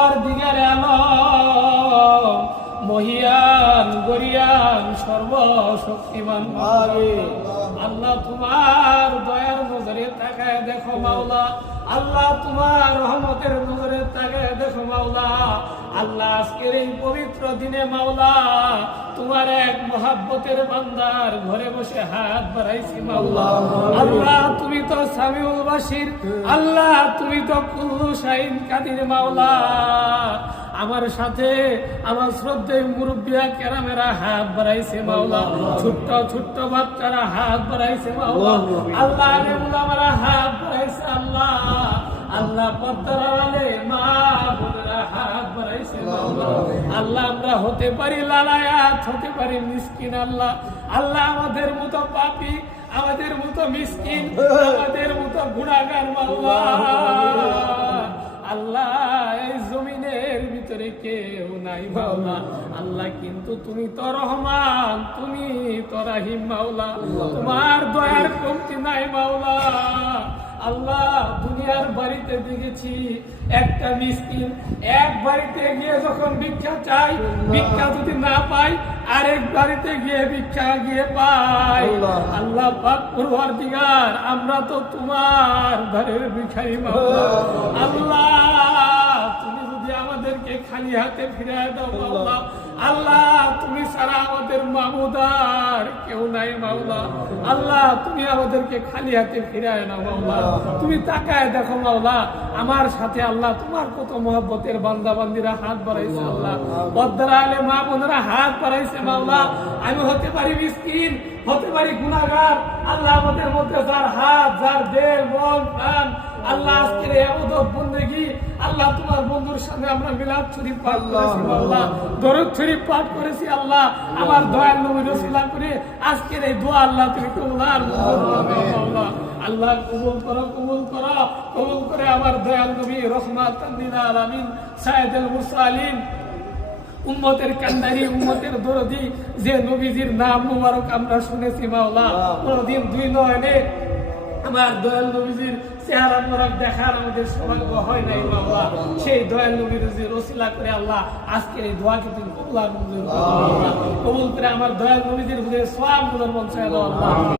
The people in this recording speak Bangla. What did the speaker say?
পরওয়ারদিগারে আলম মহিয়ান গরিয়ান সর্বশক্তিমান আল্লাহ তোমার দয়ার নজরে তাকায় দেখো মাওলা আল্লাহ তোমার রহমতের নজরে তাকায় দেখো মাওলা আল্লাহ আজকের এই পবিত্র দিনে মাওলা তোমার এক মহাব্বতের বান্দার ঘরে বসে হাত বাড়াইছি মাওলা আল্লাহ তুমি তো সামিউল বাসির আল্লাহ তুমি তো কুল্লু শাইন কাদির মাওলা আমার সাথে আমার শ্রদ্ধেয় মুরব্বিয়া কেরামেরা হাত বাড়াইছে মাওলা ছোট্ট ছোট্ট বাচ্চারা হাত বাড়াইছে মাওলা আল্লাহ আলেম ওলামারা হাত বাড়াইছে আল্লাহ আল্লাহ পর্দার আড়ালে মা বোনেরা হাত বাড়াইছে মাওলা আল্লাহ আমরা হতে পারি লালায়াত হতে পারি মিসকিন আল্লাহ আল্লাহ আমাদের মতো পাপী আমাদের মতো মিসকিন আমাদের মতো গুনাহগার মাওলা আল্লাহ এই জমিনের ভিতরে কেউ নাই মাওলা আল্লাহ কিন্তু তুমি তো রহমান তুমি তো রাহিম মাওলা তোমার দয়ার কমতি নাই মাওলা আল্লাহ দুনিয়ার বাড়িতে দেখেছি একটা মিসকিন এক বাড়িতে গিয়ে যখন ভিক্ষা চাই ভিক্ষা যদি না পাই আরেক বাড়িতে গিয়ে ভিক্ষা গিয়ে পাই আল্লাহ পাক পরওয়ারদিগার আমরা তো তোমার ঘরের ভিখারি মাওলা আল্লাহ তুমি যদি আমাদেরকে খালি হাতে ফিরিয়ে দাও মাওলা আল্লাহ তুমি ছাড়া আমাদের মামুদার কেউ নাই মাওলা আল্লাহ তুমি আমাদেরকে খালি হাতে ফিরিয়ে নাও মাওলা তুমি তাকায় দেখো মাওলা আমার সাথে আল্লাহ তোমার কত মহব্বতের বান্দা বান্দিরা হাত বাড়াইছে আল্লাহ পর্দার আলে মা বোনেরা হাত বাড়াইছে মাওলা আমি হতে পারি মিসকিন হতে পারি গুনাহগার আল্লাহ আমাদের মধ্যে যার হাত যার দেহ মন প্রাণ আল্লাহ আজকের ইবাদত বন্দেগী আল্লাহ তোমার বন্ধুর সঙ্গে আমরা মিলাদ শরীফ পাঠ করেছি মাওলা দরুদ শরীফ পাঠ করেছি আল্লাহ আমার দয়াল নবীর ওসিলা করে আজকের এই দোয়া আল্লাহ তুমি কবুল আর মাওলা আল্লাহ কবুল করে আমার দয়াল নবী রহমাতান লিল আলামিন সাইয়্যিদুল মুরসালিন উম্মতের কান্দারি উম্মতের দরদি যে নবীজির নাম মুবারক আমরা শুনেছি মাওলা কোনদিন দুই নয়নে আমার দয়াল নবীজির চেহারা মোবারক দেখার আমাদের সৌভাগ্য হয় নাই মাওলা সেই দয়াল নবীর ওসিলা করে আল্লাহ আজকের এই দোয়াকে তুমি কবুল আর মঞ্জুর করো কবুল করে আমার দয়াল নবীজির হুজুরে সওয়াব গুলো পৌঁছায় দাও আল্লাহ।